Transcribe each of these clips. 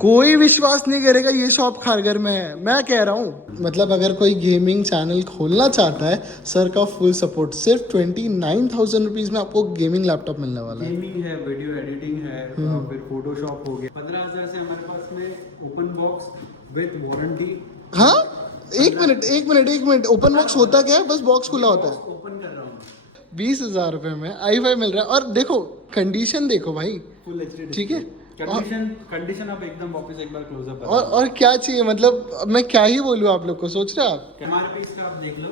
कोई विश्वास नहीं करेगा ये शॉप खारगर में है, मैं कह रहा हूँ। मतलब अगर कोई गेमिंग चैनल खोलना चाहता है, सर का फुल सपोर्ट। सिर्फ 29,000 रुपीज में आपको गेमिंग लैपटॉप मिलने वाला है। गेमिंग है, वीडियो एडिटिंग है, फिर फोटोशॉप हो गया। 15,000 से हमारे पास में ओपन बॉक्स विद वारंटी। हाँ, एक मिनट, ओपन बॉक्स होता क्या है? बस बॉक्स खुला होता है। ओपन कर रहा हूँ 20,000 रुपए में i5 मिल रहा है। और देखो कंडीशन देखो भाई, फुल एचडी। ठीक है। कंडीशन आप एकदम वापस एक बार क्लोजअप और क्या चाहिए? मतलब अब मैं क्या ही बोलूँ आप लोग को, सोच रहे हो आप? एमआरपी इसका आप देख लो,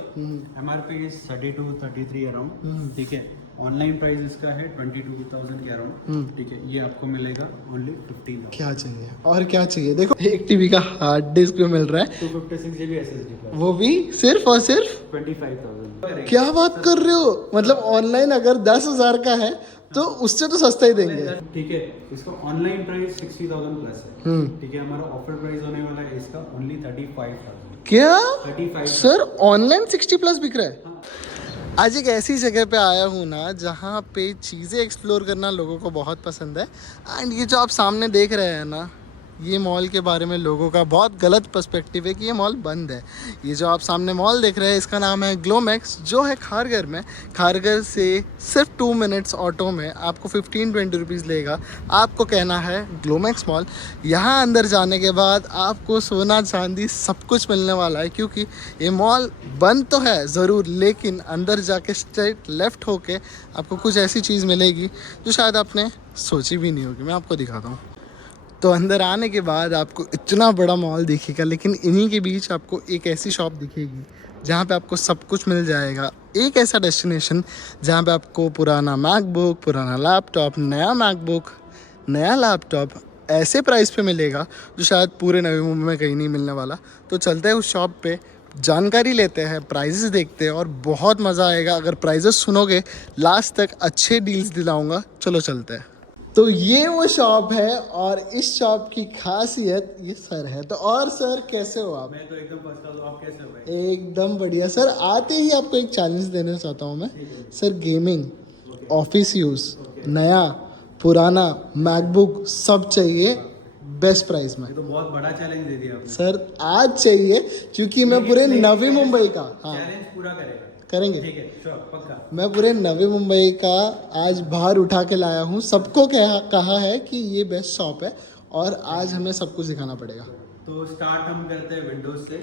एमआरपी इज 32-33 अराउंड, ठीक है। ऑनलाइन प्राइस इसका है 22,000 के अराउंड, ठीक है। ये आपको मिलेगा ओनली 15। क्या चाहिए और क्या चाहिए? देखो एक टीवी का हार्ड डिस्क भी मिल रहा है, 256 GB SSD, वो भी सिर्फ और सिर्फ 25,000। क्या बात कर रहे हो? मतलब ऑनलाइन अगर 10,000 का है तो उससे तो सस्ता ही देंगे, ठीक है। इसका ऑनलाइन प्राइस 60,000 प्लस है, ठीक है। हमारा ऑफर प्राइस होने वाला है इसका ओनली 35,000। क्या 35 सर ऑनलाइन 60 प्लस बिक रहा है? आज एक ऐसी जगह पे आया हूँ ना जहाँ पे चीज़ें एक्सप्लोर करना लोगों को बहुत पसंद है। एंड ये जो आप सामने देख रहे हैं ना, ये मॉल के बारे में लोगों का बहुत गलत पर्सपेक्टिव है कि ये मॉल बंद है। ये जो आप सामने मॉल देख रहे हैं इसका नाम है ग्लोमैक्स, जो है खारगर में। खारगर से सिर्फ 2 मिनट्स ऑटो में आपको 15-20 रुपीज़ लेगा। आपको कहना है ग्लोमैक्स मॉल। यहाँ अंदर जाने के बाद आपको सोना चांदी सब कुछ मिलने वाला है, क्योंकि ये मॉल बंद तो है ज़रूर, लेकिन अंदर जाके स्ट्रेट लेफ़्ट होके आपको कुछ ऐसी चीज़ मिलेगी जो शायद आपने सोची भी नहीं होगी। मैं आपको दिखाता हूँ। तो अंदर आने के बाद आपको इतना बड़ा मॉल दिखेगा, लेकिन इन्हीं के बीच आपको एक ऐसी शॉप दिखेगी जहाँ पे आपको सब कुछ मिल जाएगा। एक ऐसा डेस्टिनेशन जहाँ पे आपको पुराना मैकबुक, पुराना लैपटॉप, नया मैकबुक, नया लैपटॉप ऐसे प्राइस पे मिलेगा जो शायद पूरे नवी मुंबई में कहीं नहीं मिलने वाला। तो चलते हैं उस शॉप पे, जानकारी लेते हैं, प्राइजेस देखते हैं और बहुत मज़ा आएगा। अगर प्राइजेस सुनोगे लास्ट तक अच्छे डील्स दिलाऊंगा। चलो चलते हैं। तो ये वो शॉप है और इस शॉप की खासियत ये सर है। तो और सर कैसे हो आप? मैं तो एकदम फर्स्ट क्लास, आप कैसे हो भाई? एकदम बढ़िया सर। आते ही आपको एक चैलेंज देना चाहता हूँ मैं सर। गेमिंग, ऑफिस यूज़, नया पुराना मैकबुक सब चाहिए बेस्ट प्राइस में। ये तो बहुत बड़ा चैलेंज दे दिया आपने सर। आज चाहिए क्योंकि मैं पूरे नवी मुंबई का, हाँ चैलेंज पूरा करेगा, करेंगे, ठीक है श्योर पक्का। मैं पूरे नवी मुंबई का आज बाहर उठा के लाया हूँ। सबको कहा है कि ये बेस्ट शॉप है और आज हमें सब कुछ दिखाना पड़ेगा। तो स्टार्ट हम करते हैं विंडोज से,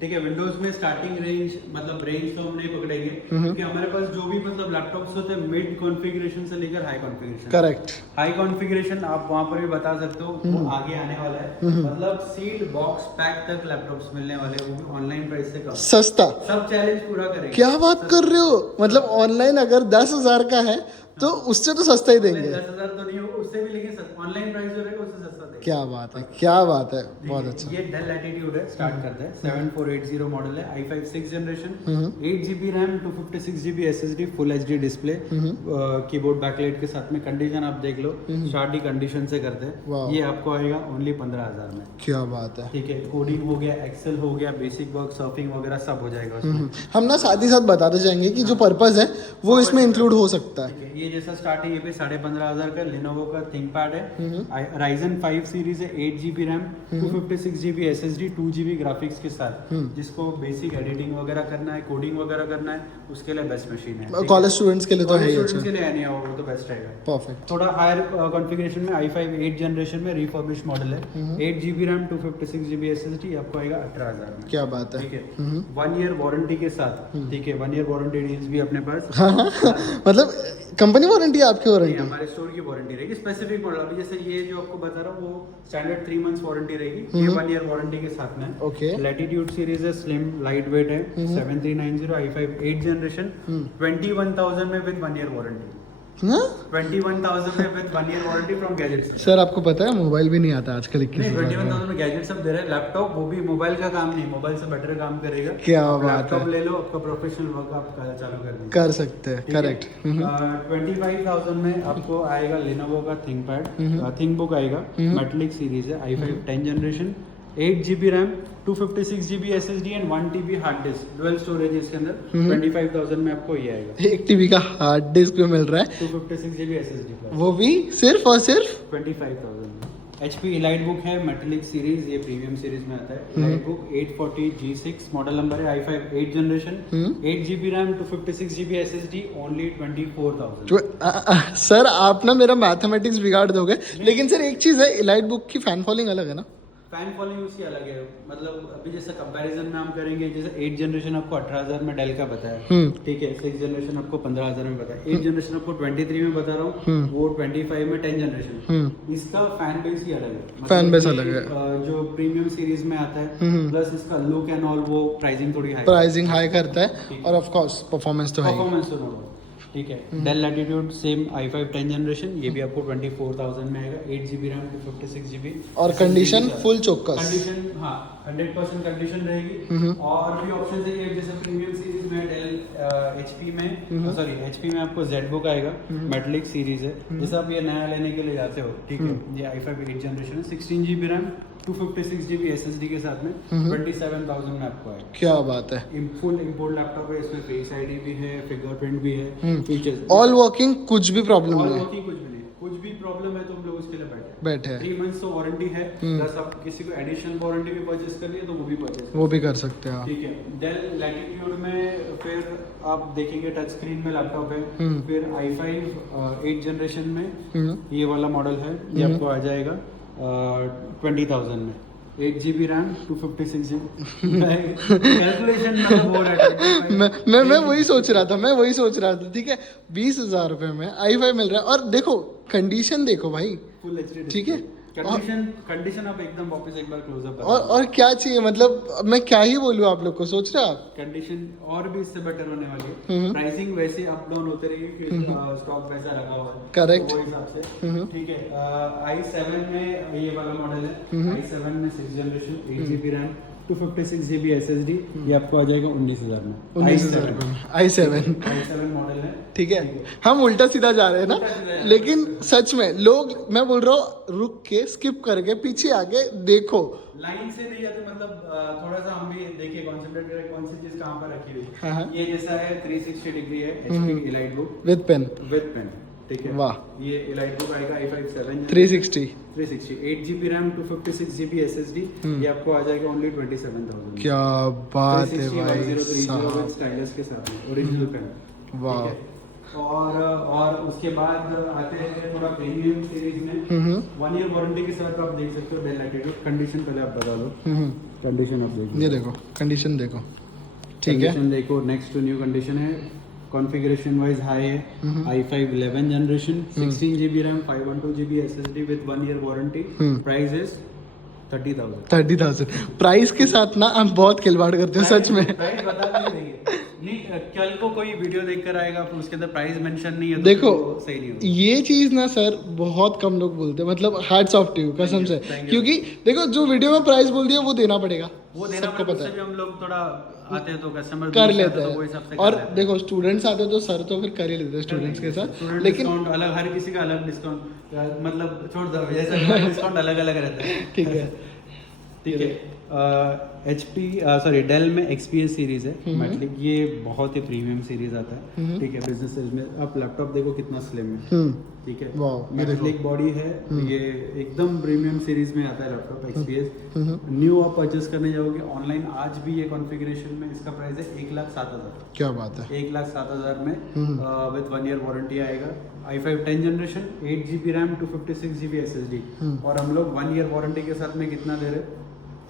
ठीक है। विंडोज में स्टार्टिंग रेंज, मतलब रेंज तो हम नहीं पकड़ेंगे क्योंकि हमारे पास जो भी मतलब लैपटॉप्स होते हैं मिड कॉन्फ़िगरेशन से लेकर high configuration. Correct. High configuration आप वहां पर भी बता सकते हो, वो आगे आने वाला है। मतलब सील्ड बॉक्स पैक तक लैपटॉप्स मिलने वाले हैं, वो भी ऑनलाइन प्राइस से कम, सस्ता। सब चैलेंज पूरा करेंगे। क्या बात कर रहे हो? मतलब ऑनलाइन अगर 10,000 का है तो उससे तो सस्ता ही देंगे। 10,000 तो नहीं हो उससे भी, लेकिन ऑनलाइन प्राइस जो रहेगा उससे सस्ता देंगे। क्या बात है, क्या बात है, बहुत अच्छा। ये डेल लैटिट्यूड है, स्टार्ट करते हैं। 7480 मॉडल है, i5 6th generation, 8GB RAM, 256GB SSD, full HD display, keyboard backlight के साथ में। कंडीशन आप देख लो, स्टार्ट ही कंडीशन से करते हैं। ये आपको आएगा ओनली 15,000 में। क्या बात है, ठीक है। कोडिंग हो गया, एक्सेल हो गया, बेसिक वर्क, सर्फिंग वगैरह सब हो जाएगा उसमें। हम ना साथ ही साथ बताते जाएंगे कि जो पर्पस है वो इसमें इंक्लूड हो सकता है। ये जैसा स्टार्टिंग ये पे 15,500 का लेनोवो का थिंकपैड है, Ryzen 5 सीरीज है, 8GB RAM, 256GB SSD, 2GB graphics के साथ। जिसको बेसिक एडिटिंग वगैरह करना है, कोडिंग वगैरह करना है, उसके लिए बेस्ट मशीन है। कॉलेज स्टूडेंट्स के लिए तो है ही स्टूडेंट्स के लिए नहीं है वो तो बेस्ट रहेगा। परफेक्ट। थोड़ा हायर कॉन्फ़िगरेशन में i5 8th जनरेशन में रिफर्बिश्ड मॉडल है, 8GB रैम, 256GB SSD, आपको आएगा 18,000 में। क्या बात है, ठीक है। 1 ईयर वारंटी के साथ, ठीक है। 1 ईयर वारंटी डील्स भी अपने पास। मतलब कंपनी वारंटी है आपकी? वारंटी हमारे स्टोर की वारंटी रहेगी, स्पेसिफिक मॉडल। अभी जैसे ये जो आपको बता रहा हूँ वो स्टैंडर्ड 3 मंथ्स वारंटी रहेगी, ये 1 ईयर वारंटी के साथ में। ओके। लैटिट्यूड सीरीज है, स्लिम लाइट वेट है, 7390, i5 8th जनरेशन, 21,000 में विद 1 ईयर वारंटी। 21,000 में with 1 year warranty from gadgets. Sir आपको पता है मोबाइल भी नहीं आता आजकल 21,000 में गैजेट सब दे रहे हैं। लैपटॉप वो भी मोबाइल का काम नहीं, मोबाइल से बेटर काम करेगा। क्या बात है। लैपटॉप ले लो, आपका प्रोफेशनल वर्क आप चालू कर दीजिए, कर सकते हैं। करेक्ट। 25,000 में आपको आएगा लेनोवो का थिंकपैड, थिंकबुक आएगा, मेटलिक सीरीज है, i5 10th generation, 8GB RAM, 256GB SSD and 1TB hard disk, dual storage इसके अंदर। 25,000 में आपको ये आएगा। 1 TB का हार्ड डिस्क भी मिल रहा है, 256GB SSD प्लस, वो भी सिर्फ और सिर्फ 25,000 में। HP Elite Book है मेटलिक सीरीज, ये प्रीमियम सीरीज में आता है। Elite Book 840 G6 model number है, i5 8 generation, 8 GB RAM, 256 GB SSD, only 24,000। Sir आप ना मेरा मैथमेटिक्स बिगाड़ दोगे, लेकिन सर एक चीज़ है, इलाइट बुक की फैन फॉलोइंग अलग है ना? फैन फॉलोइंग उसकी अलग है, मतलब अभी जैसे कंपैरिजन में हम करेंगे, जैसे 8 जनरेशन आपको 18,000 में डेल का बताया, ठीक है, 6 जनरेशन आपको 15,000 में बताया, 8 जनरेशन आपको 23 में बता रहा हूँ, वो 25 में 10 जनरेशन, इसका फैन बेस ही अलग है, मतलब फैन बेस अलग है, जो प्रीमियम सीरीज में आता है, प्लस इसका लुक एंड ऑल, वो प्राइसिंग थोड़ी हाई करता है, और ऑफ कोर्स परफॉर्मेंस तो है, ठीक है। Del latitude same i5 10 generation, ये भी आपको 24,000 में आएगा, 8 GB रैम, 256 GB, और कंडीशन फुल चौकस, कंडीशन हाँ 100% कंडीशन रहेगी। और भी ऑप्शन है, जैसे प्रीमियम सीरीज में डेल HP में, सॉरी HP में आपको ZBook आएगा, मेटलिक सीरीज है, जैसे आप ये नया लेने के लिए जाते हो, ठीक है, ये i5 8 generation, 16 GB RAM, 256 GB SSD के साथ में 27,000 में आपको आएगा। क्या बात है, फुल इंपोर्ट लैपटॉप है, इसमें फेस आईडी भी है, फिंगरप्रिंट भी है, फीचर्स ऑल वर्किंग, कुछ भी प्रॉब्लम नहीं है, कुछ भी नहीं, कुछ भी प्रॉब्लम है तो हम लोग उसके लिए बैठे हैं। 3 मंथ्स तो वारंटी है, प्लस आप किसी को एडिशनल वारंटी भी परचेस करनी है तो वो भी कर सकते हैं आप, ठीक है। डेल लैटिट्यूड में फिर आप देखेंगे टच स्क्रीन में लैपटॉप है, फिर i5 8 जनरेशन में ये वाला मॉडल है, ये आपको आ जाएगा 20,000 में, 8 GB रैम, 256 GB, कैलकुलेशन मतलब हो रहा है। मैं वही सोच रहा था, ठीक है, 20,000 रुपए में i5 मिल रहा है, और देखो कंडीशन देखो भाई, फुल HD, ठीक है, कंडीशन आप एकदम वापस एक बार क्लोजअप और क्या चाहिए, मतलब मैं क्या ही बोलूँ आप लोग को, सोच रहे आप कंडीशन और भी इससे बेटर होने वाली है, प्राइसिंग वैसे अप डाउन होते रहेगी क्योंकि स्टॉक वैसा लगा हुआ है, करेक्ट, वो हिसाब से, ठीक है। i7 में ये वाला मॉडल है, i7 में 6 generation, 8 GB RAM, 256 GB SSD, ये आपको आ जाएगा 19,000 में, 19,000 रुपए में i7 मॉडल है, ठीक है। हम उल्टा सीधा जा रहे हैं ना, लेकिन सच में लोग, मैं बोल रहा हूँ, रुक के स्किप करके पीछे आगे देखो, लाइन से नहीं जाते, मतलब थोड़ा सा हम भी देखिए, कॉन्सेंट्रेट करें कौन सी चीज कहाँ पर रखी हुई है। ये जैसा है 360 डिग्री है, HP Elite Book with pen, ठीक है, वाह, ये Elite Book आएगा i5 7 360 8 GB RAM, 256 GB SSD, ये आपको आ जाएगा ओनली 27,000। क्या बात है भाई साहब, स्टाइलस के साथ में ओरिजिनल पेन, वाह। और उसके बाद आते हैं थोड़ा प्रीमियम सीरीज में, 1 ईयर वारंटी के साथ आप देख सकते हो डेल लैटिट्यूड। कंडीशन पहले आप बता दो, कंडीशन आप देखो, ये देखो कंडीशन देखो, ठीक है, कंडीशन देखो, नेक्स्ट टू न्यू कंडीशन है, कॉन्फ़िगरेशन वाइज हाई है, i5 11 generation, 16 GB RAM, 512 GB SSD with 1 year warranty, price is 30,000। Price के साथ ना आप बहुत खिलवाड़ करते हो, सच में। प्राइस बता नहीं, कल को कोई वीडियो देखकर आएगा फिर उसके अंदर प्राइस मेंशन नहीं है तो देखो सही नहीं होगा। ये चीज ना सर बहुत कम लोग बोलते हैं, मतलब हैट्स ऑफ टू यू, कसम से, क्योंकि देखो जो वीडियो में प्राइस बोल दिया वो देना पड़ेगा, सबको पता है, हम लोग थोड़ा आते हैं तो कस्टमर कर लेते हैं, और देखो स्टूडेंट्स आते हैं तो सर तो फिर कर ही लेते हैं स्टूडेंट्स के साथ, लेकिन अलग, हर किसी का अलग डिस्काउंट, मतलब छोड़ दो, जैसा डिस्काउंट अलग अलग रहता है, ठीक है, ठीक है। HP सॉरी डेल में XPS सीरीज है मेटलिक, ये बहुत ही प्रीमियम सीरीज आता है, ठीक है, बिजनेस में। आप लैपटॉप देखो कितना स्लिम है, ठीक है, मेटलिक बॉडी है, ये एकदम प्रीमियम सीरीज में आता है लैपटॉप XPS। न्यू आप परचेस करने जाओगे ऑनलाइन, आज भी ये कॉन्फ़िगरेशन में इसका प्राइस है 1,07,000। क्या बात है, 1,07,000 में विद 1 ईयर वारंटी आएगा, i5 10 generation, 8 GB RAM, 256 GB SSD, और हम लोग 1 ईयर वारंटी के साथ में कितना दे रहे हैं,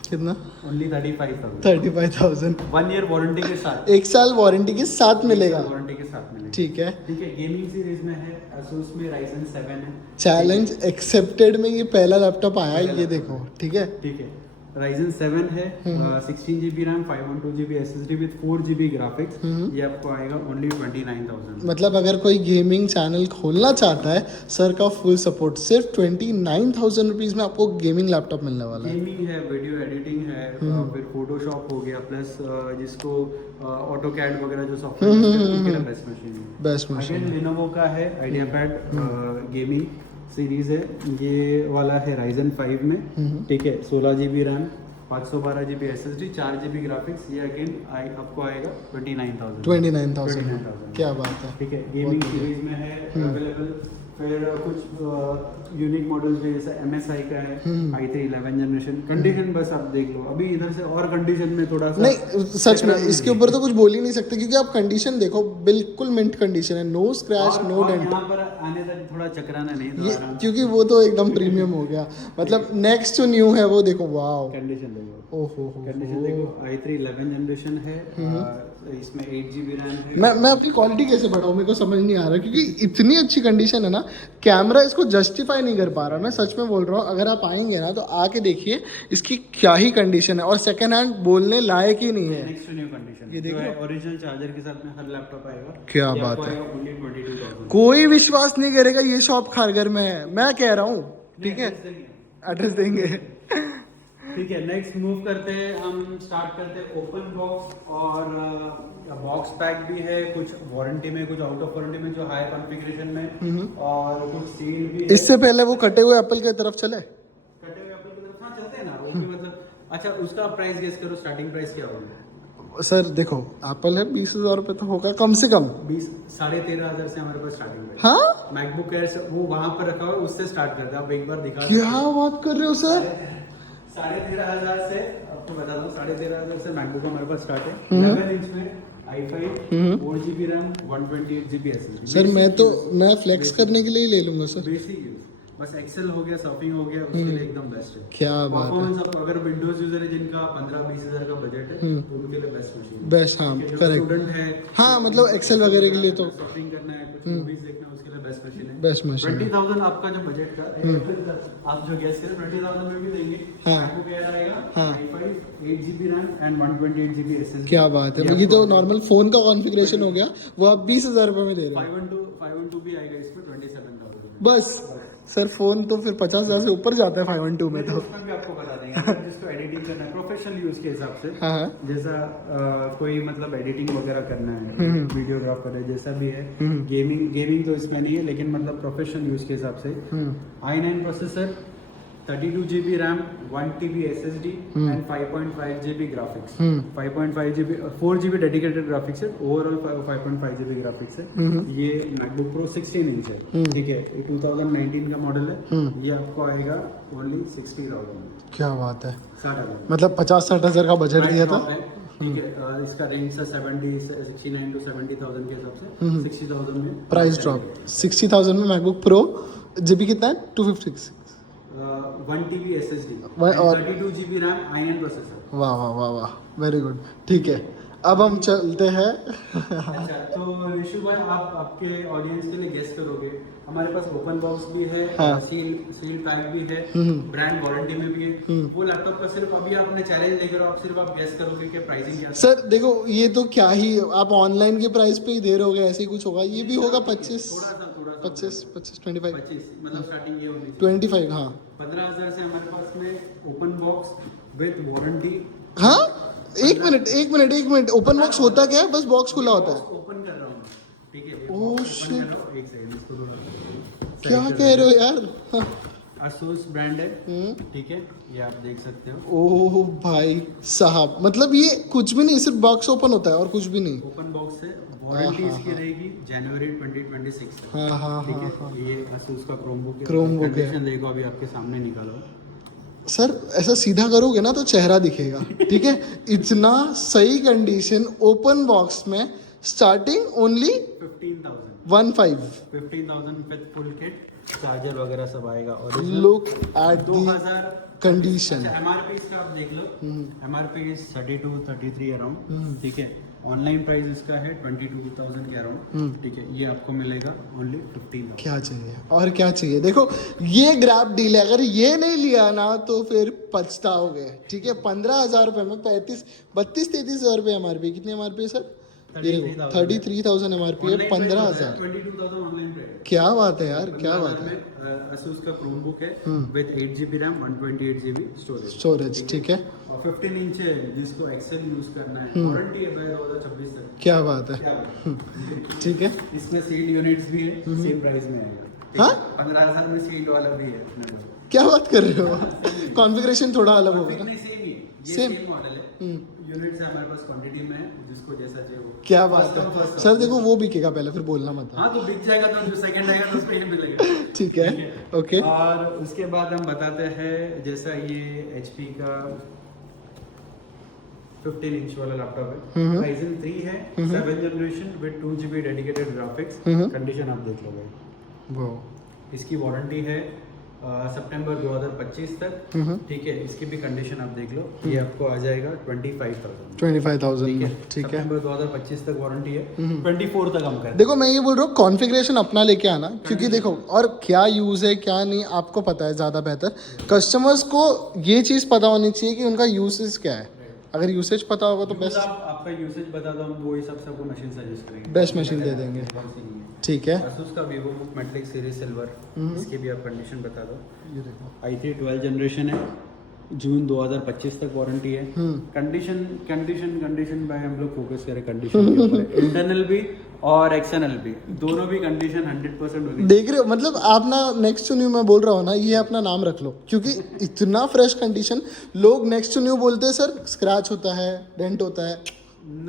कितना, ओनली 35,000। 35,000 1 ईयर वारंटी के साथ, 1 साल वारंटी के साथ मिलेगा, वारंटी के साथ मिलेगा, ठीक है, ठीक है। गेमिंग सीरीज में है, Asus में Ryzen 7 है, चैलेंज एक्सेप्टेड में ये पहला लैपटॉप आया है, ये देखो, ठीक है, ठीक है, Ryzen 7 है, 16 GB RAM, 512 GB SSD with 4 GB graphics, ये आपको आएगा ओनली 29,000। मतलब अगर कोई गेमिंग चैनल खोलना चाहता है, सर का फुल सपोर्ट, सिर्फ 29,000 रुपीज में आपको गेमिंग लैपटॉप मिलने वाला है। गेमिंग है, वीडियो एडिटिंग है, फिर फोटोशॉप हो गया, प्लस जिसको ऑटो कैड वगैरह जो सॉफ्टवेयर, बेस्ट मशीन है, बेस्ट मशीन। Lenovo का है आइडियापैड गेमिंग सीरीज है, ये वाला है Ryzen 5 में, ठीक है, 16 GB RAM, 512 GB SSD, 4 GB graphics, ये अगेन आपको आएगा 29,000। 29,000 क्या बात है, ठीक है। गेमिंग सीरीज में है अवेलेबल, फिर कुछ यूनिक मॉडल्स भी जैसे MSI का है, i3 11 जनरेशन। कंडीशन बस आप देख लो, अभी इधर से और कंडीशन में थोड़ा सा नहीं सच में इसके ऊपर तो कुछ बोल ही नहीं सकते, क्योंकि आप कंडीशन देखो बिल्कुल मिंट कंडीशन है, नो स्क्रैच नो डेंट। यहाँ पर आने तक थोड़ा चकराना नहीं, ये तो क्योंकि वो तो एकदम प्रीमियम हो गया, मतलब नेक्स्ट टू न्यू है वो, देखो वाओ। कंडीशन देखो, ओहो कंडीशन देखो, i3 11 जनरेशन है, इसमें 8 GB रैम है। मैं अपनी क्वालिटी कैसे बढ़ाऊँ, मेरे को समझ नहीं आ रहा, क्योंकि इतनी अच्छी कंडीशन है ना, कैमरा इसको जस्टिफाई नहीं कर पा रहा। मैं सच में बोल रहा हूँ, अगर आप आएंगे ना तो आके देखिए इसकी क्या ही कंडीशन है, और सेकंड हैंड बोलने लायक ही नहीं है। नेक्स्ट न्यू कंडीशन ये जो देखो। है ओरिजिनल चार्जर के साथ में हर लैपटॉप आएगा। क्या ये बात आपको है। आएगा only 22,000। कोई विश्वास नहीं करेगा ये शॉप खारगर में है, मैं कह रहा हूँ, ठीक है, एड्रेस देंगे। ठीक है, नेक्स्ट मूव करते हैं, हम स्टार्ट करते हैं ओपन बॉक्स। और बॉक्स पैक भी है, कुछ वारंटी में, कुछ आउट ऑफ वारंटी में, जो हाई कॉन्फ़िगरेशन में, और कुछ सील भी है। इससे पहले वो कटे हुए एप्पल की तरफ चले, कटे हुए एप्पल की तरफ हाँ चलते हैं ना, वो भी मतलब। अच्छा, उसका प्राइस गेस करो, स्टार्टिंग प्राइस क्या होगा? सर देखो एप्पल है, 20,000 रुपये तो होगा कम से कम। 13,500 से हमारे पास स्टार्टिंग प्राइस। हाँ मैकबुक एयर वो वहां पर रखा हुआ है, उससे स्टार्ट करते हैं। आप एक बार दिखा क्या बात कर रहे हो सर? 13,500 से आपको बता दूं, 13,500 से मैकबुक हमारे पास स्टार्ट है। 11 इंच में i5 4 GB RAM 128 GB SSD। Sir मैं फ्लेक्स करने के लिए ही ले लूंगा सर। बेसिक यूज, बस एक्सेल हो गया, सर्फिंग हो गया, उसके लिए एकदम बेस्ट है। क्या बात है, परफॉर्मेंस आप अगर विंडोज यूजर है जिनका 15-20 हजार का बजट है, तो उनके लिए बेस्ट मशीन है। बेस्ट, हाँ करेक्ट। स्टूडेंट है, हाँ मतलब एक्सेल वगैरह के लिए तो सर्फिंग करना है, कुछ मूवीज देखना है, उसके लिए बेस्ट मशीन है। बेस्ट मशीन है। 20,000 आपका जो बजट का आप जो गेस करें 20,000 में भी देंगे। हाँ। आपको क्या आएगा? हाँ। i5 8 GB RAM and 128 GB SSD। क्या बात है, ये तो नॉर्मल फोन का कॉन्फ़िगरेशन हो गया, वो आप 20,000 रुपये में दे रहे हो। 512 भी आएगा इसमें 27,000। बस सर फोन तो फिर 50,000 से ऊपर जाता है 512 में तो। उसमें भी आपको बता देंगे, अगर जिसको एडिटिंग करना है प्रोफेशनल यूज के हिसाब से, हाँ हाँ जैसा कोई मतलब एडिटिंग वगैरह करना है, वीडियोग्राफर है, जैसा भी है, गेमिंग तो इसमें नहीं है, लेकिन मतलब प्रोफेशनल यूज के हिसाब से i9 processor, 32 GB RAM, 1 TB SSD and 5.5 GB graphics. 5.5 GB 4 GB dedicated graphics है, ओवरऑल 5.5 GB ग्राफिक्स है। ये मैकबुक प्रो 16 इंच है, ठीक है, ये 2019 का मॉडल है। ये आपको आएगा ओनली 60,000। क्या बात है, 60,000 मतलब 50-60 हज़ार का बजट दिया था। ठीक है, इसका रेंज से 69 to 70,000 के हिसाब से 60,000 में प्राइस ड्रॉप 60,000 में मैकबुक प्रो, जीबी कितना है? 256। 1 TB SSD और 32 GB रैम, i9 प्रोसेसर। वाह वाह वाह वाह, वेरी गुड। ठीक है, अब हम चलते हैं। अच्छा, तो ऋषु भाई, आप आपके ऑडियंस के लिए गेस करोगे, हमारे पास ओपन बॉक्स भी है, हाँ। सील पैक भी है, ब्रांड वारंटी में भी है। वो लैपटॉप का सिर्फ अभी आपने चैलेंज लेकर आप सिर्फ आप गेस करोगे कि प्राइसिंग क्या है। सर देखो ये तो क्या ही, आप ऑनलाइन के प्राइस पे ही दे रहे होगे, ऐसे ही कुछ होगा। ये भी होगा 25 थोड़ा 25 25 25 25, मतलब स्टार्टिंग ये होनी चाहिए 25। हाँ 15,000 से हमारे पास में ओपन बॉक्स विद वारंटी। हाँ, एक मिनट, ओपन बॉक्स होता क्या है? बस बॉक्स खुला होता है। ओपन कर रहा हूँ मैं, ठीक है, ओह, ओपन shit। कर रहा हूँ, एक सेकंड इसको थोड़ा क्या कह रहे हो यार? हाँ। Asus ब्रांड है, ठीक है, ये आप देख सकते हो। ओह भाई साहब, मतलब ये कुछ भी नहीं, सिर्फ बॉक्स ओपन होता है और कुछ भी नहीं। ओपन बॉक्स है, वारंटी इसकी रहेगी जनवरी 2026 तक। हाँ हाँ ठीक हाँ है, ये Asus का Chromebook है। Chromebook है। कंडीशन देखो, अभी आपके सामने निकालो। सर ऐसा सीधा करोगे ना तो चेहरा दिखेगा, ठीक है। इतना सही कंडीशन, ओपन बॉक्स में starting only 15,000 15 with full kit, charger वगैरह सब आएगा। और look at the 2000 condition. MRP इसका आप देख लो, MRP इज 32-33 अराउंड, ठीक है। ऑनलाइन प्राइस इसका है 22,000 के अराउंड, ठीक है। ये आपको मिलेगा ओनली 15,000। क्या चाहिए और क्या चाहिए? देखो ये ग्रैब डील है, अगर ये नहीं लिया ना तो फिर पछताओगे, ठीक है। 15,000 रुपये में 32-33 हज़ार रुपये MRP। कितनी MRP है सर? 33,000 MRP है, 15,000। 22,000 ऑनलाइन प्राइस। क्या बात है यार, क्या बात है। Asus का Chromebook है with 8 GB RAM 128 GB storage, ठीक है। और 15 इंच है, जिसको एक्सेल यूज करना है, वारंटी है 2026 तक। क्या बात है, ठीक है। इसमें सील्ड यूनिट्स भी है, सेम प्राइस में आएगा। हाँ? 15,000 में सील्ड वाला भी है अपने पास। क्या बात कर रहे हो? कॉन्फ़िगरेशन थोड़ा अलग होगा ना। नहीं, सेम ही, ये Same। सेम मॉडल है। यूनिट्स है हमारे पास क्वांटिटी में, जिसको जैसा चाहिए वो। क्या बात है सर, देखो वो बिकेगा पहले, फिर बोलना मत। हाँ तो बिक जाएगा, तो जो सेकंड आएगा तो उसको ये मिलेगा। ठीक है, ओके। और उसके बाद हम बताते हैं, जैसा ये HP का 15 इंच वाला लैपटॉप है, Ryzen 3 है, 7 generation with 2 GB dedicated graphics. Condition आप देख लो भाई, वो इसकी वारंटी है सितंबर 2025 तक। ठीक है, इसकी भी कंडीशन आप देख लो, ये आपको आ जाएगा 25,000। 25,000 ठीक है, ठीक है। सितंबर 2025 तक वारंटी है, 24 तक हम कर देखो मैं ये बोल रहा हूँ कॉन्फ़िगरेशन अपना लेके आना, क्योंकि देखो और क्या यूज़ है क्या नहीं आपको पता है ज़्यादा बेहतर। कस्टमर्स को ये चीज़ पता होनी चाहिए कि उनका यूसेज क्या है। अगर यूसेज पता होगा तो बेस्ट, आपका यूसेज बता दो, हम वो हिसाब से आपको मशीन सजेस्ट करेंगे, बेस्ट मशीन दे देंगे। ठीक है। Asus का VivoBook Metallic सीरीज सिल्वर, इसकी भी आप कंडीशन बता दो। ये देखो i3 12 जनरेशन है, जून 2025 तक वारंटी है। कंडीशन भाई हम लोग फोकस करें कंडीशन के ऊपर, इंटरनल भी और एक्सटर्नल भी, दोनों भी कंडीशन 100% होनी। देख रहे हो, मतलब आप ना नेक्स्ट टू न्यू मैं बोल रहा हूँ ना, ये अपना नाम रख लो, क्योंकि इतना फ्रेश कंडीशन। लोग नेक्स्ट टू न्यू बोलते हैं सर स्क्रैच होता है, डेंट होता है,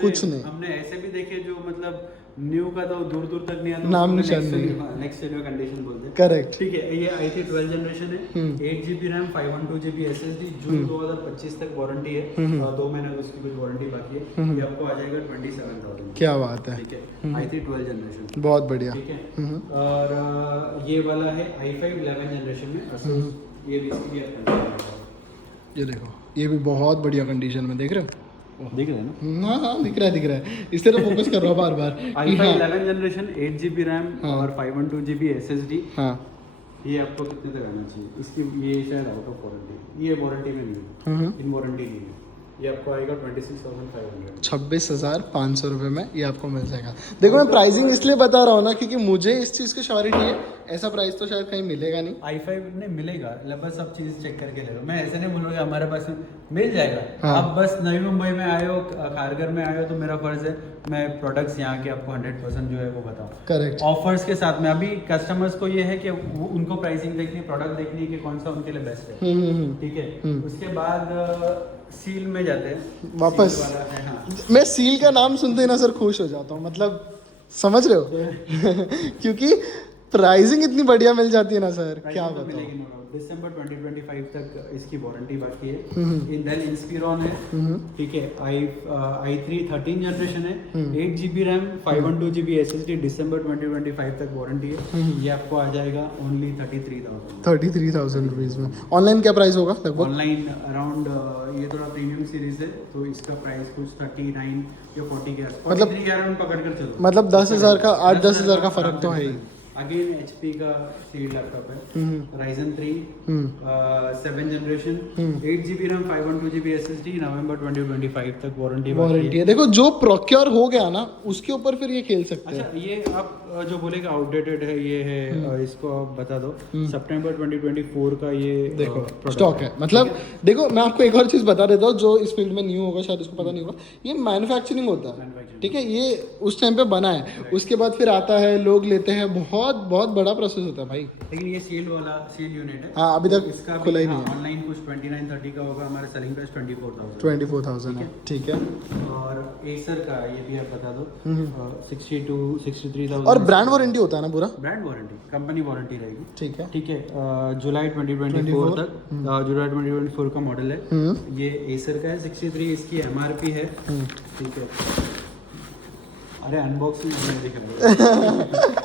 कुछ नहीं। हमने ऐसे भी देखे जो मतलब न्यू का तो दूर दूर तक नहीं आता, नाम निशान नहीं। नेक्स्ट कंडीशन बोलते हैं। करेक्ट। ठीक है, ये i3 12 जनरेशन है, 8 GB रैम, 512 GB SSD, जून 2025 तक वारंटी है, 2 महीने की उसकी कुछ वारंटी बाकी है। ये आपको आ जाएगा 27,000। क्या बात है। ठीक है, i3 12 जनरेशन, बहुत बढ़िया। ठीक है। और ये वाला है i5 11 जनरेशन में Asus, ये भी इसकी भी आप ये देखो, ये भी बहुत बढ़िया कंडीशन में, देख रहे हो। देख रहे हैं ना। हाँ हाँ दिख रहा है, इसलिए तो फोकस कर रहा हूँ बार बार। i5 11 जनरेशन, 8 GB रैम और 512 GB SSD। हाँ ये आपको कितने तक आना चाहिए? इसकी ये शायद आउट ऑफ वारंटी, ये वारंटी में नहीं है, इन वारंटी नहीं है। ये आपको आएगा 26,500, 26,500 रुपये में ये आपको मिल जाएगा। देखो मैं प्राइसिंग इसलिए बता रहा हूँ ना, क्योंकि मुझे इस चीज़ की श्योरिटी है, ऐसा प्राइस तो शायद कहीं मिलेगा नहीं। i5 में मिलेगा, बस सब चीज़ चेक करके ले लो। मैं ऐसे नहीं बोल रहा कि हमारे पास मिल जाएगा। हाँ। आप बस नई मुंबई में आए हो, खारघर में आए हो, तो मेरा फर्ज है मैं प्रोडक्ट्स यहाँ के आपको 100% जो है वो बताऊँ। करेक्ट। ऑफर्स के साथ में अभी कस्टमर्स को ये है कि उनको प्राइसिंग देखनी, प्रोडक्ट देखनी है कि कौन सा उनके लिए बेस्ट है। ठीक है, उसके बाद सील में जाते हैं वापस। सील वाला है, हाँ। मैं सील का नाम सुनते ही ना सर खुश हो जाता हूँ, मतलब समझ रहे हो। क्योंकि प्राइसिंग इतनी बढ़िया मिल जाती है ना सर, क्या तो बताऊँ। मिलेगी नो डाउट। दिसंबर 2025 तक इसकी वारंटी बाकी है। इन देन इंस्पिरॉन है, ठीक है। i3 13 जनरेशन है, 8 GB रैम, 512 GB SSD, दिसंबर 2025 तक वारंटी है। ये आपको आ जाएगा ओनली 33,000। 33,000 रुपीज़ में। ऑनलाइन क्या प्राइस होगा लगभग? ऑनलाइन अराउंड ये थोड़ा प्रीमियम सीरीज है, तो इसका प्राइस कुछ 39 या 40 के आसपास, मतलब 43 अराउंड पकड़ कर चलो। मतलब 10,000 का, 8-10,000 का फर्क तो है ही। अगेन HP का सीरीज लैपटॉप है, Ryzen 3 7 generation, 8 GB RAM, 512 GB SSD, नवंबर 2025 तक वारंटी है। देखो जो प्रोक्योर हो गया ना उसके ऊपर फिर ये खेल सकते हैं। अच्छा, ये आप जो बोलेगा आउटडेटेड है, ये है, इसको आप बता दो सितंबर 2024 का ये देखो स्टॉक है। मतलब देखो मैं आपको एक और चीज़ बता देता हूँ, जो इस फील्ड में न्यू होगा शायद उसको पता नहीं होगा, ये मैन्युफैक्चरिंग होता है, ठीक है। ये उस टाइम पे बना है, उसके बाद फिर आता है, लोग लेते हैं, बहुत बहुत बड़ा प्रोसेस होता है भाई। लेकिन ये सील यूनिट है। हाँ, अभी तक इसका खुला ही नहीं है। ऑनलाइन कुछ 29-30 का होगा, हमारा सेलिंग प्राइस 24,000 है, ठीक है। और एसर का ये भी आप बता दो, 63,000। और ब्रांड वारंटी होता है ना पूरा? ब्रांड वारंटी, कंपनी वारंटी रहेगी, ठीक है। ठीक है। जुलाई 2024 तक, जुलाई 2024 का मॉडल है ये। एसर का है, 63 इसकी MRP है, ठीक है। अरे अनबॉक्सिंग दिख रहा है।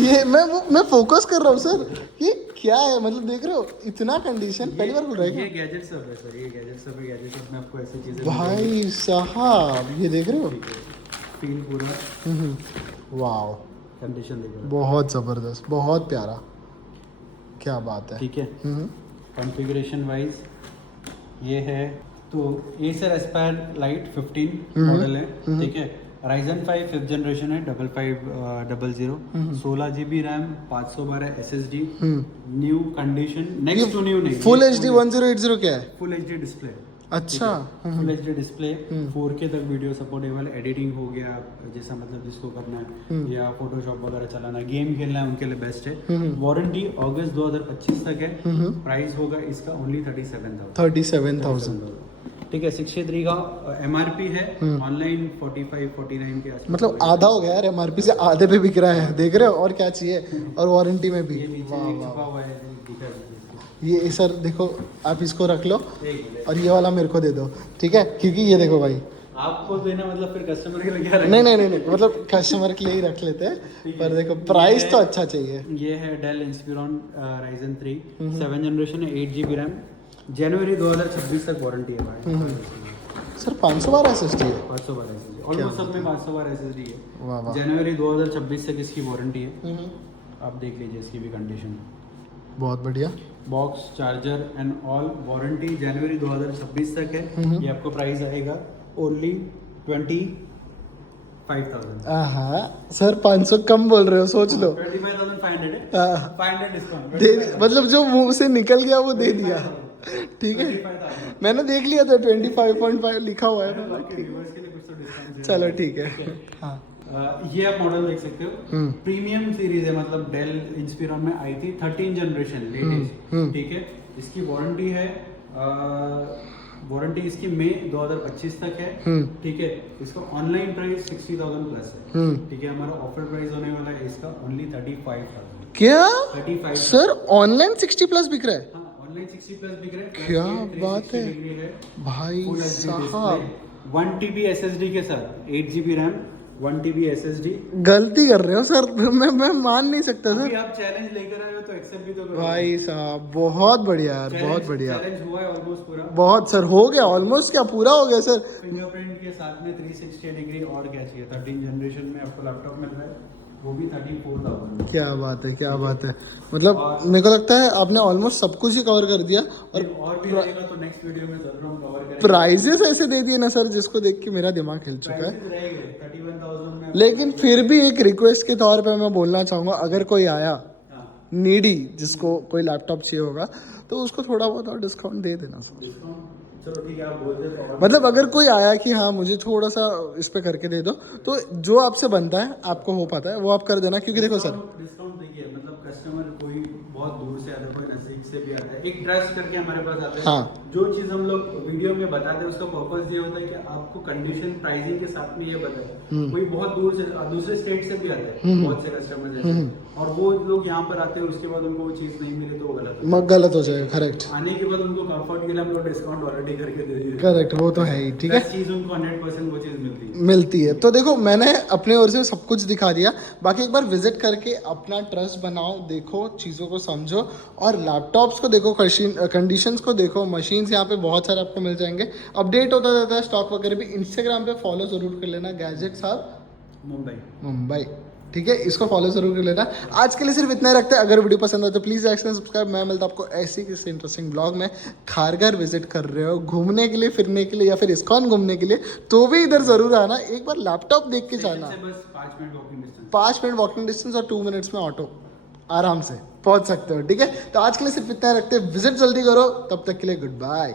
ये मैं फोकस कर रहा हूँ सर, ये क्या है, मतलब देख रहे हो इतना कंडीशन पहली बार खुल रहा है। ये गैजेट सब है सर, ये गैजेट सब में आपको ऐसी चीजें भाई साहब ये देख रहे हो, फील पूरा वाओ, कंडीशन देख रहे हो, बहुत ज़बरदस्त, बहुत प्यारा, क्या बात है। ठीक है। कॉन्फ़िगरेशन वाइज ये है, तो एसर एस्पायर लाइट 15 मॉडल है, ठीक है। Ryzen 5 5th जनरेशन है, 5500, 16 GB RAM, 512 SSD, new condition, next to new नहीं, फुल HD 1080 क्या है? Full HD display. अच्छा, फुल HD डिस्प्ले, 4K तक वीडियो सपोर्टेबल, एडिटिंग हो गया जैसा मतलब जिसको करना है, या फोटोशॉप वगैरह चलाना है, गेम खेलना है, उनके लिए बेस्ट है। वारंटी अगस्त 2025 तक है। प्राइस होगा इसका ओनली 37,000। ठीक है 63 का MRP है, ऑनलाइन 45-49 के आसपास। मतलब आधा हो गया यार, एमआरपी से आधे पे बिक रहा है, देख रहे हो, और क्या चाहिए, और वारंटी में भी। ये नीचे वाह एक वाह, छुपा हुआ है, दिखा दीजिए इसको। ये सर देखो, आप इसको रख लो एक मिनट। और ये वाला मेरे को दे दो, ठीक है, क्योंकि ये देखो भाई, आपको देना मतलब फिर कस्टमर के लिए क्या नहीं नहीं नहीं नहीं, मतलब कस्टमर के लिए ही रख लेते हैं, पर देखो प्राइस तो अच्छा चाहिए। ये है डेल इंस्पिरॉन राइजन 3 7 जनरेशन है, 8 GB रैम, जनवरी 2026 तक वारंटी है भाई। सर 512 SSD है, 512 SSD, ऑलमोस्ट सब में 512 SSD है। वाह वाह, जनवरी 2026 तक इसकी वारंटी है, आप देख लीजिए इसकी भी कंडीशन। बहुत बढ़िया। Box charger and all warranty जनवरी 2026 तक है। ये आपको प्राइस आएगा ओनली 25,000। हाँ सर 500 कम बोल रहे हो, सोच लो। 25,500 है, हाँ, 500 डिस्काउंट दे, मतलब जो मुंह से निकल गया वो दे दिया, ठीक है, 25,000। मैंने देख लिया था 25.5 लिखा हुआ है, आपके व्यूअर्स के लिए कुछ तो डिस्काउंट चलो ठीक है। हाँ ये आप मॉडल देख सकते हो, प्रीमियम सीरीज है, मतलब डेल इंस्पिरॉन में आई थी 13 जनरेशन लेटेस्ट, ठीक है। इसकी वारंटी है, वारंटी इसकी मई 2025 तक है, ठीक है। इसका ऑनलाइन प्राइस 60,000 प्लस है, ठीक है। हमारा ऑफर प्राइस होने वाला है इसका ओनली 35,000। क्या 35 सर ऑनलाइन 60 प्लस बिक रहा है? हाँ, ऑनलाइन 60 प्लस बिक रहा है। क्या प्लस ये बात 360 है डिग्री है, भाई फुल HD साहब, डिस्प्ले, 1 TB SSD के साथ, 8 GB रैम, 1 TB SSD। गलती कर रहे हो सर, मैं मान नहीं सकता अभी सर। आप चैलेंज लेकर आए हो तो एक्सेप्ट भी तो करो। भाई साहब बहुत बढ़िया यार, बहुत बढ़िया, चैलेंज हुआ है ऑलमोस्ट पूरा। बहुत सर, हो गया ऑलमोस्ट, क्या पूरा हो गया सर। फिंगरप्रिंट के साथ में 360 डिग्री, और क्या चाहिए। 13 जनरेशन में आपको लैपटॉप मिल रहा है, वो भी 34,000। क्या बात है, क्या बात है, मतलब मेरे को लगता है आपने ऑलमोस्ट सब कुछ ही कवर कर दिया, और भी रहेगा तो नेक्स्ट वीडियो में जरूर हम कवर करेंगे। प्राइजेस ऐसे दे दिए ना सर, जिसको देख के मेरा दिमाग हिल चुका है। प्राइसेस रहेंगे 31,000 में। लेकिन फिर भी एक रिक्वेस्ट के तौर पे मैं बोलना चाहूँगा, अगर कोई आया हाँ, नीडी, जिसको कोई लैपटॉप चाहिए होगा, तो उसको थोड़ा बहुत और डिस्काउंट दे देना सर। डिस्काउंट चलो ठीक है, आप बोल दे तो। मतलब अगर कोई आया कि हाँ मुझे थोड़ा सा इस पे करके दे दो, तो जो आपसे बनता है, आपको हो पाता है, वो आप कर देना, क्योंकि देखो सर, डिस्काउंट देखिए, मतलब कस्टमर कोई बहुत दूर से आता है, कोई नजदीक से भी आता है, एक ट्रस्ट करके हमारे पास आता है। हाँ। जो चीज हम लोग वीडियो में बताते हैं उसका पर्पस ये होता है कि आपको कंडीशन प्राइसिंग के साथ में ये बताए। कोई बहुत दूर से, दूसरे स्टेट से भी आते हैं बहुत से कस्टमर जैसे, और वो लोग यहाँ पर आते हैं, उसके बाद उनको वो चीज नहीं मिले तो वो गलत हो जाएगा, करेक्ट आने के बाद उनको कंफर्ट के लिए हम लोग डिस्काउंट ऑलरेडी करके दे दिए। करेक्ट, वो तो है ही, ठीक है, चीज उनको 100% वो चीज मिलती है। तो देखो मैंने अपने ओर से सब कुछ दिखा दिया, बाकी एक बार विजिट करके अपना ट्रस्ट बनाओ, देखो चीज़ों को समझो, और लैपटॉप्स को देखो, कंडीशंस को देखो, मशीन्स यहाँ पे बहुत सारे आपको मिल जाएंगे, अपडेट होता रहता है स्टॉक वगैरह भी। इंस्टाग्राम पे फॉलो जरूर कर लेना, गैजेट साहब मुंबई, ठीक है, इसको फॉलो जरूर कर लेना। आज के लिए सिर्फ इतना ही रखते हैं, अगर वीडियो पसंद आए तो प्लीज़ लाइक एंड सब्सक्राइब। मैं मिलता हूं आपको ऐसी किसी इंटरेस्टिंग ब्लॉग में। खारघर विजिट कर रहे हो घूमने के लिए, फिरने के लिए, या फिर इस्कॉन घूमने के लिए, तो भी इधर जरूर आना, एक बार लैपटॉप देख के जाना। बस 5 minute walking distance, 5 minute walking distance और 2 मिनट्स में ऑटो आराम से पहुंच सकते हो, ठीक है। तो आज के लिए सिर्फ इतना ही रखते हैं, विजिट जल्दी करो, तब तक के लिए गुड बाय।